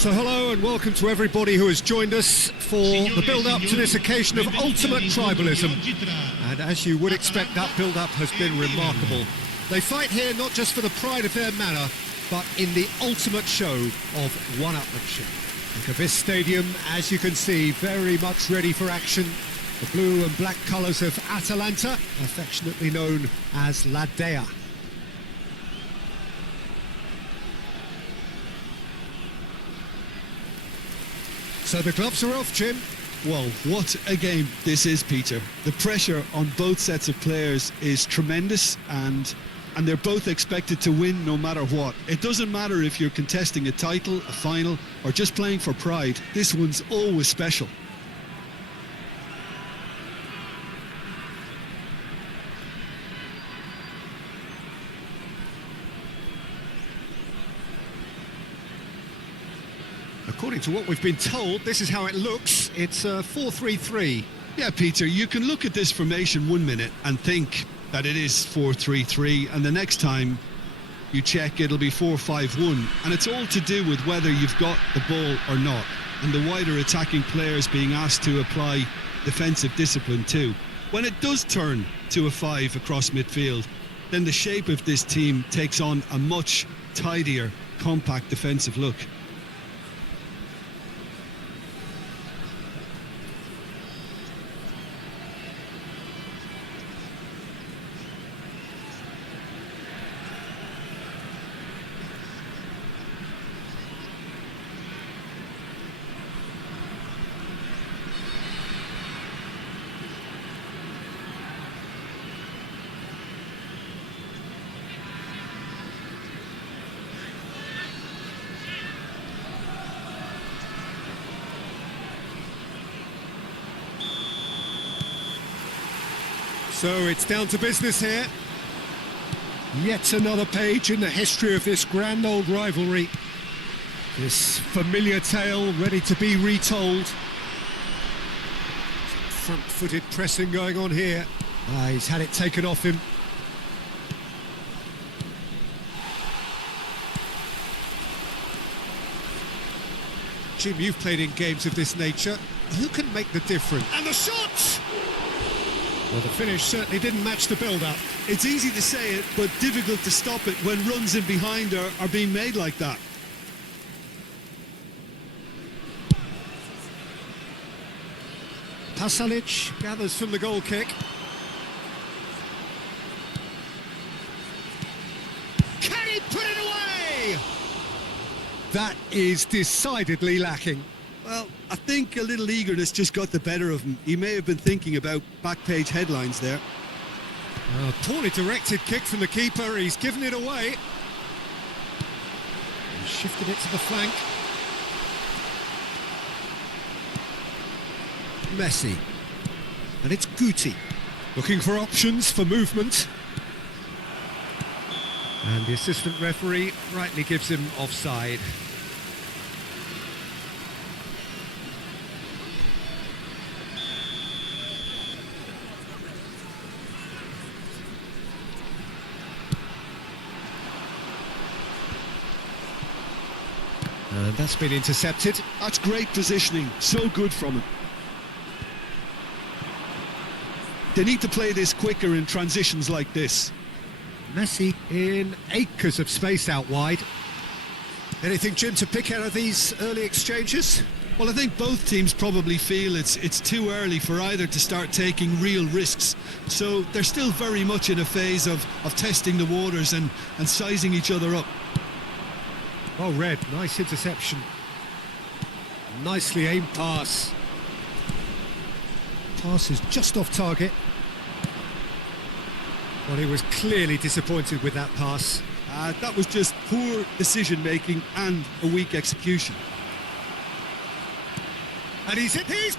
So hello and welcome to everybody who has joined us for the build-up to this occasion of ultimate tribalism. And as you would expect, that build-up has been remarkable. They fight here not just for the pride of their manor, but in the ultimate show of one-upmanship. Look at this stadium, as you can see, very much ready for action. The blue and black colours of Atalanta, affectionately known as La Dea. So the gloves are off, Jim. Well, what a game this is, Peter. The pressure on both sets of players is tremendous, and they're both expected to win no matter what. It doesn't matter if you're contesting a title, a final, or just playing for pride. This one's always special. According to what we've been told, this is how it looks. It's 4-3-3. Yeah, Peter, you can look at this formation 1 minute and think that it is 4-3-3, and the next time you check, it'll be 4-5-1. And it's all to do with whether you've got the ball or not, and the wider attacking players being asked to apply defensive discipline too. When it does turn to a 5 across midfield, then the shape of this team takes on a much tidier, compact defensive look. So it's down to business here. Yet another page in the history of this grand old rivalry. This familiar tale ready to be retold. Front-footed pressing going on here. He's had it taken off him. Jim, you've played in games of this nature. Who can make the difference? And the shot! Well, the finish certainly didn't match the build-up. It's easy to say it, but difficult to stop it when runs in behind are being made like that. Pasalic gathers from the goal kick. Can he put it away? That is decidedly lacking. Well, I think a little eagerness just got the better of him. He may have been thinking about back-page headlines there. Poorly directed kick from the keeper. He's given it away. He's shifted it to the flank. Messi. And it's Guti. Looking for options for movement. And the assistant referee rightly gives him offside. And that's been intercepted. That's great positioning, so good from him. They need to play this quicker in transitions like this. Messi in acres of space out wide. Anything, Jim, to pick out of these early exchanges? Well, I think both teams probably feel it's too early for either to start taking real risks. So they're still very much in a phase of testing the waters and sizing each other up. Oh, Red, nice interception. Nicely aimed pass. Pass is just off target. Well, he was clearly disappointed with that pass. That was just poor decision-making and a weak execution. And he's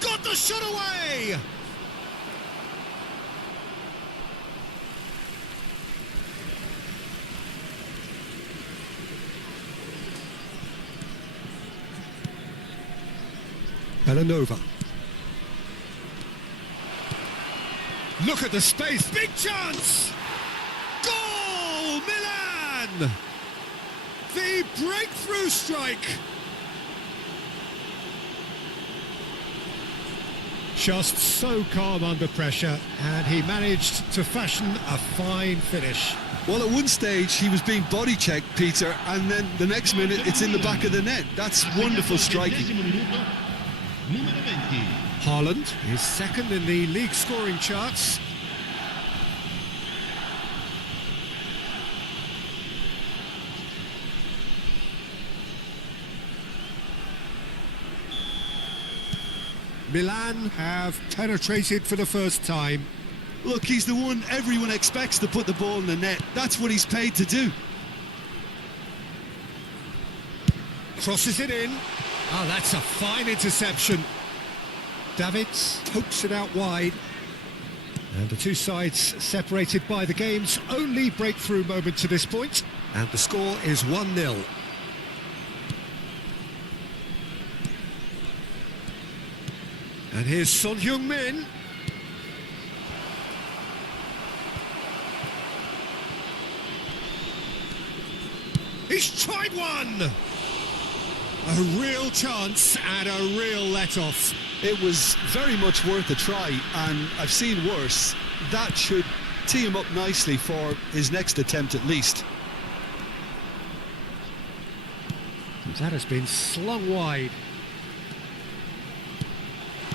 got the shot away! Belanova. Look at the space, big chance! Goal, Milan! The breakthrough strike! Just so calm under pressure, and he managed to fashion a fine finish. Well, at one stage he was being body checked, Peter, and then the next minute it's in the back of the net. That's wonderful striking. Haaland is second in the league scoring charts. Milan have penetrated for the first time. Look, he's the one everyone expects to put the ball in the net. That's what he's paid to do. Crosses it in. Oh, that's a fine interception. Davids pokes it out wide. And the two sides separated by the game's only breakthrough moment to this point. And the score is 1-0. And here's Son Heung-min. He's tried one! A real chance and a real let-off. It was very much worth a try, and I've seen worse. That should tee him up nicely for his next attempt at least. That has been slung wide.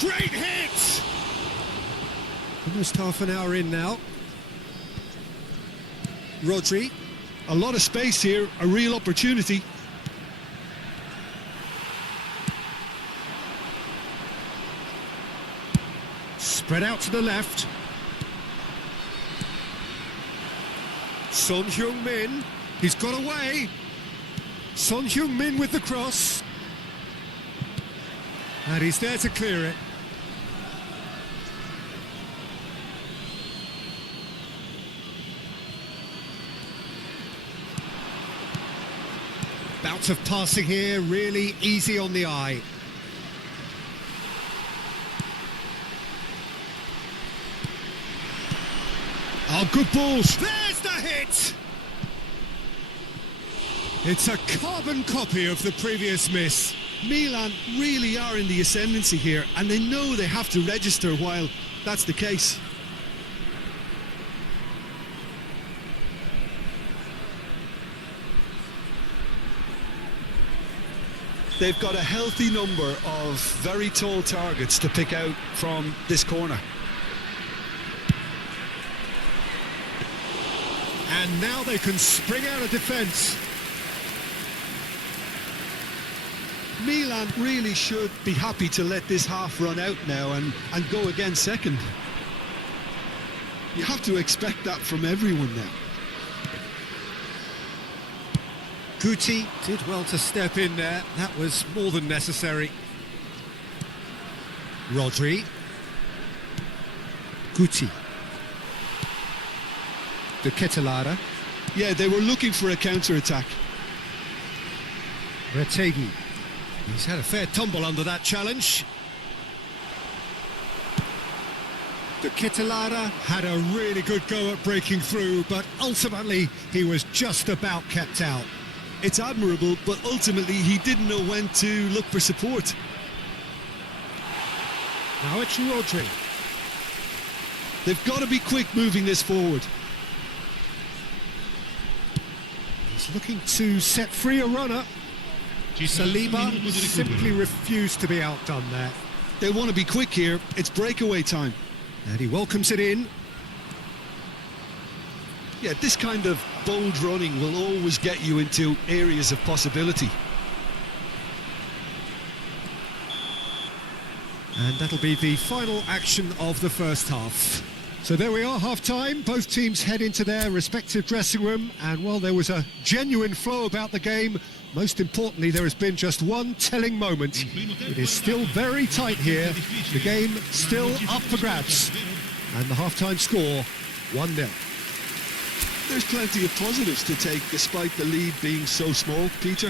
Great hit! Almost half an hour in now. Rodri. A lot of space here, a real opportunity. Spread out to the left. Son Heung-min. He's got away. Son Heung-min with the cross. And he's there to clear it. Bout of passing here, really easy on the eye. Oh, good balls. There's the hit! It's a carbon copy of the previous miss. Milan really are in the ascendancy here, and they know they have to register while that's the case. They've got a healthy number of very tall targets to pick out from this corner. And now they can spring out of defence. Milan really should be happy to let this half run out now and go again second. You have to expect that from everyone now. Guti did well to step in there. That was more than necessary. Rodri. Guti. De Ketelaere. Yeah, they were looking for a counter-attack. Retegi. He's had a fair tumble under that challenge. De Ketelaere had a really good go at breaking through, but ultimately he was just about kept out. It's admirable, but ultimately he didn't know when to look for support. Now it's Rodri. They've got to be quick moving this forward. He's looking to set free a runner. Selamat simply refused to be outdone there. They want to be quick here. It's breakaway time. And he welcomes it in. Yeah, this kind of bold running will always get you into areas of possibility. And that'll be the final action of the first half. So there we are, half-time. Both teams head into their respective dressing room. And while there was a genuine flow about the game, most importantly, there has been just one telling moment. It is still very tight here. The game still up for grabs. And the half-time score, 1-0. There's plenty of positives to take despite the lead being so small, Peter.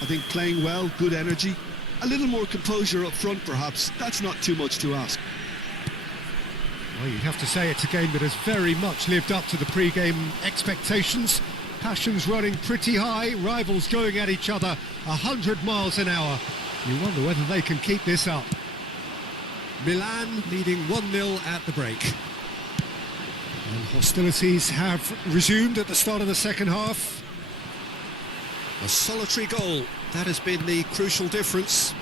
I think playing well, good energy, a little more composure up front perhaps. That's not too much to ask. Well, you'd have to say it's a game that has very much lived up to the pre-game expectations. Passions running pretty high, rivals going at each other 100 miles an hour. You wonder whether they can keep this up. Milan leading 1-0 at the break. And hostilities have resumed at the start of the second half. A solitary goal, that has been the crucial difference.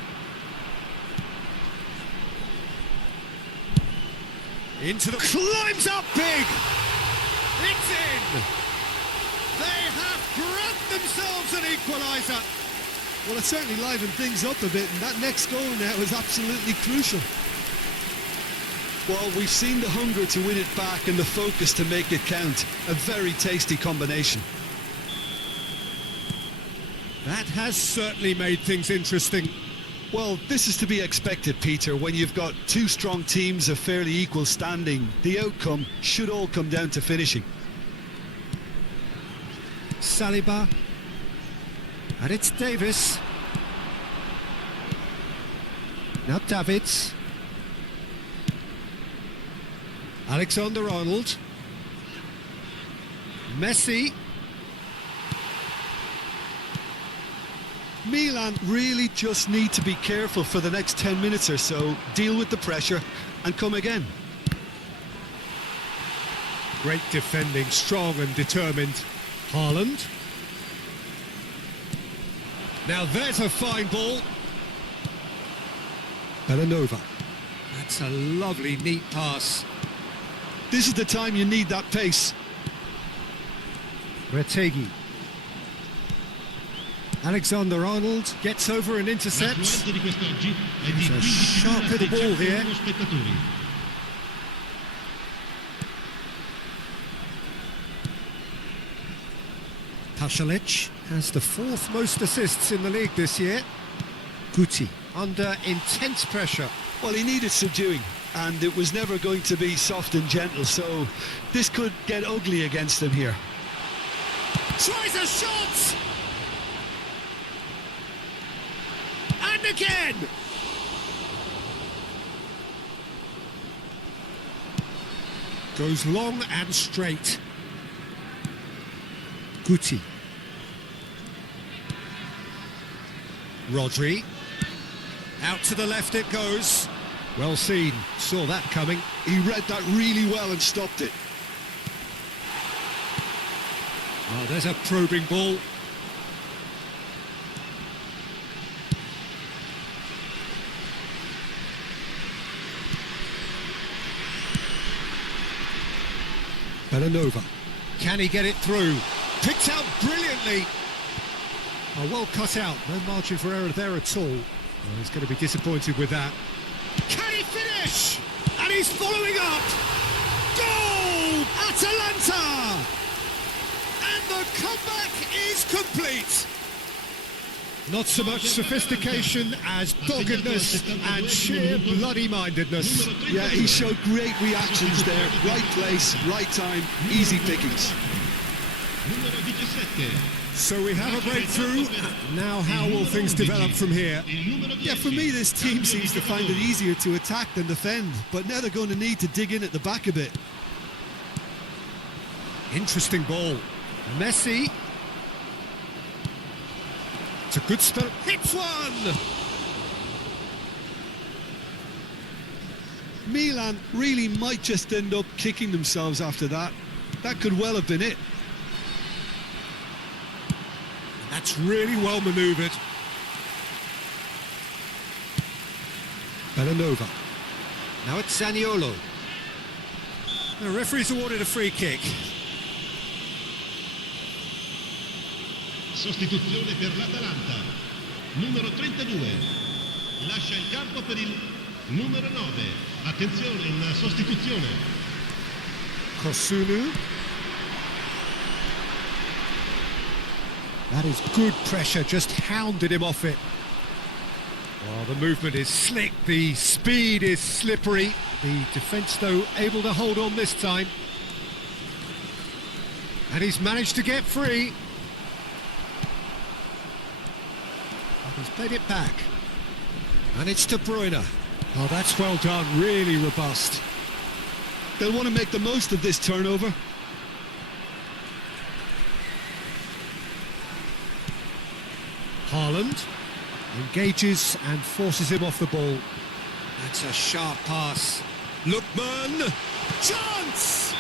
Into the... climbs up big! It's in! They have grabbed themselves an equaliser! Well, it certainly livened things up a bit, and that next goal now is absolutely crucial. Well, we've seen the hunger to win it back and the focus to make it count. A very tasty combination. That has certainly made things interesting. Well, this is to be expected, Peter. When you've got two strong teams of fairly equal standing, the outcome should all come down to finishing. Saliba. And it's Davis. Now Davids. Alexander-Arnold. Messi. Milan really just need to be careful for the next 10 minutes or so, deal with the pressure and come again. Great defending, strong and determined. Haaland. Now there's a fine ball. Belanova. That's a lovely, neat pass. This is the time you need that pace. Retegi. Alexander-Arnold gets over and intercepts. There's a sharp little ball here. Pasalic has the fourth most assists in the league this year. Guti under intense pressure. Well, he needed subduing, and it was never going to be soft and gentle, so this could get ugly against him here. Tries a shot! And again! Goes long and straight. Guti. Rodri. Out to the left it goes. Well seen, saw that coming. He read that really well and stopped it. Oh, there's a probing ball. Belanova. Can he get it through? Picked out brilliantly. Oh, well cut out. No margin for error there at all. Oh, he's going to be disappointed with that. Can he finish? And he's following up. Goal! Atalanta! And the comeback is complete. Not so much sophistication as doggedness and sheer bloody-mindedness. Yeah, he showed great reactions there. Right place, right time, easy pickings. So we have a breakthrough. Now how will things develop from here? Yeah, for me this team seems to find it easier to attack than defend, but now they're going to need to dig in at the back a bit. Interesting ball. Messi. It's a good spell. Hits one! Milan really might just end up kicking themselves after that. That could well have been it. That's really well manoeuvred. Belanova. Now it's Zaniolo. The referee's awarded a free kick. Sostituzione per l'Atalanta. Numero 32. Lascia il campo per il numero 9. Attenzione, una sostituzione. Kosunu. That is good pressure, just hounded him off it. Oh, the movement is slick, the speed is slippery. The defence, though, able to hold on this time. And he's managed to get free. He's played it back. And it's De Bruyne. Oh, that's well done, really robust. They'll want to make the most of this turnover. Haaland engages and forces him off the ball. That's a sharp pass. Lookman! Chance!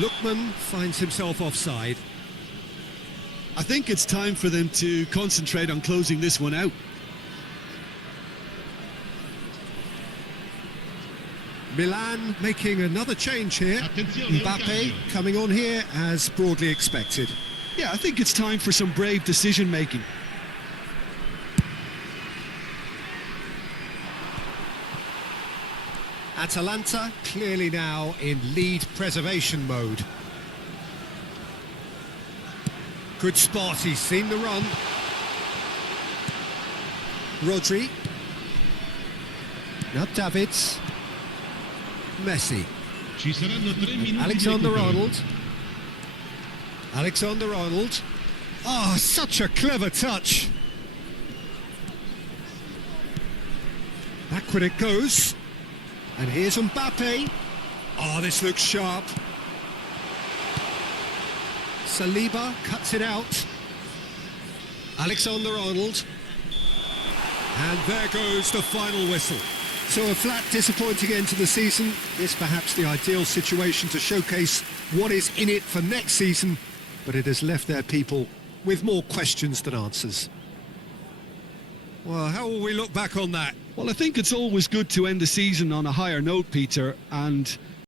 Lookman finds himself offside. I think it's time for them to concentrate on closing this one out. Milan making another change here. Attenzione, Mbappe cambio. coming on here as broadly expected. Yeah, I think it's time for some brave decision-making. Atalanta clearly now in lead preservation mode. Good spot, he's seen the run. Rodri. Now Davids. Messi. Ci saranno 3 minuti di Alexander-Arnold. recupero. Alexander-Arnold. Oh, such a clever touch. Backward it goes. And here's Mbappe. Oh, this looks sharp. Saliba cuts it out. Alexander-Arnold. And there goes the final whistle. So a flat, disappointing end to the season. This perhaps the ideal situation to showcase what is in it for next season, but it has left their people with more questions than answers. Well, how will we look back on that? Well, I think it's always good to end the season on a higher note, Peter, and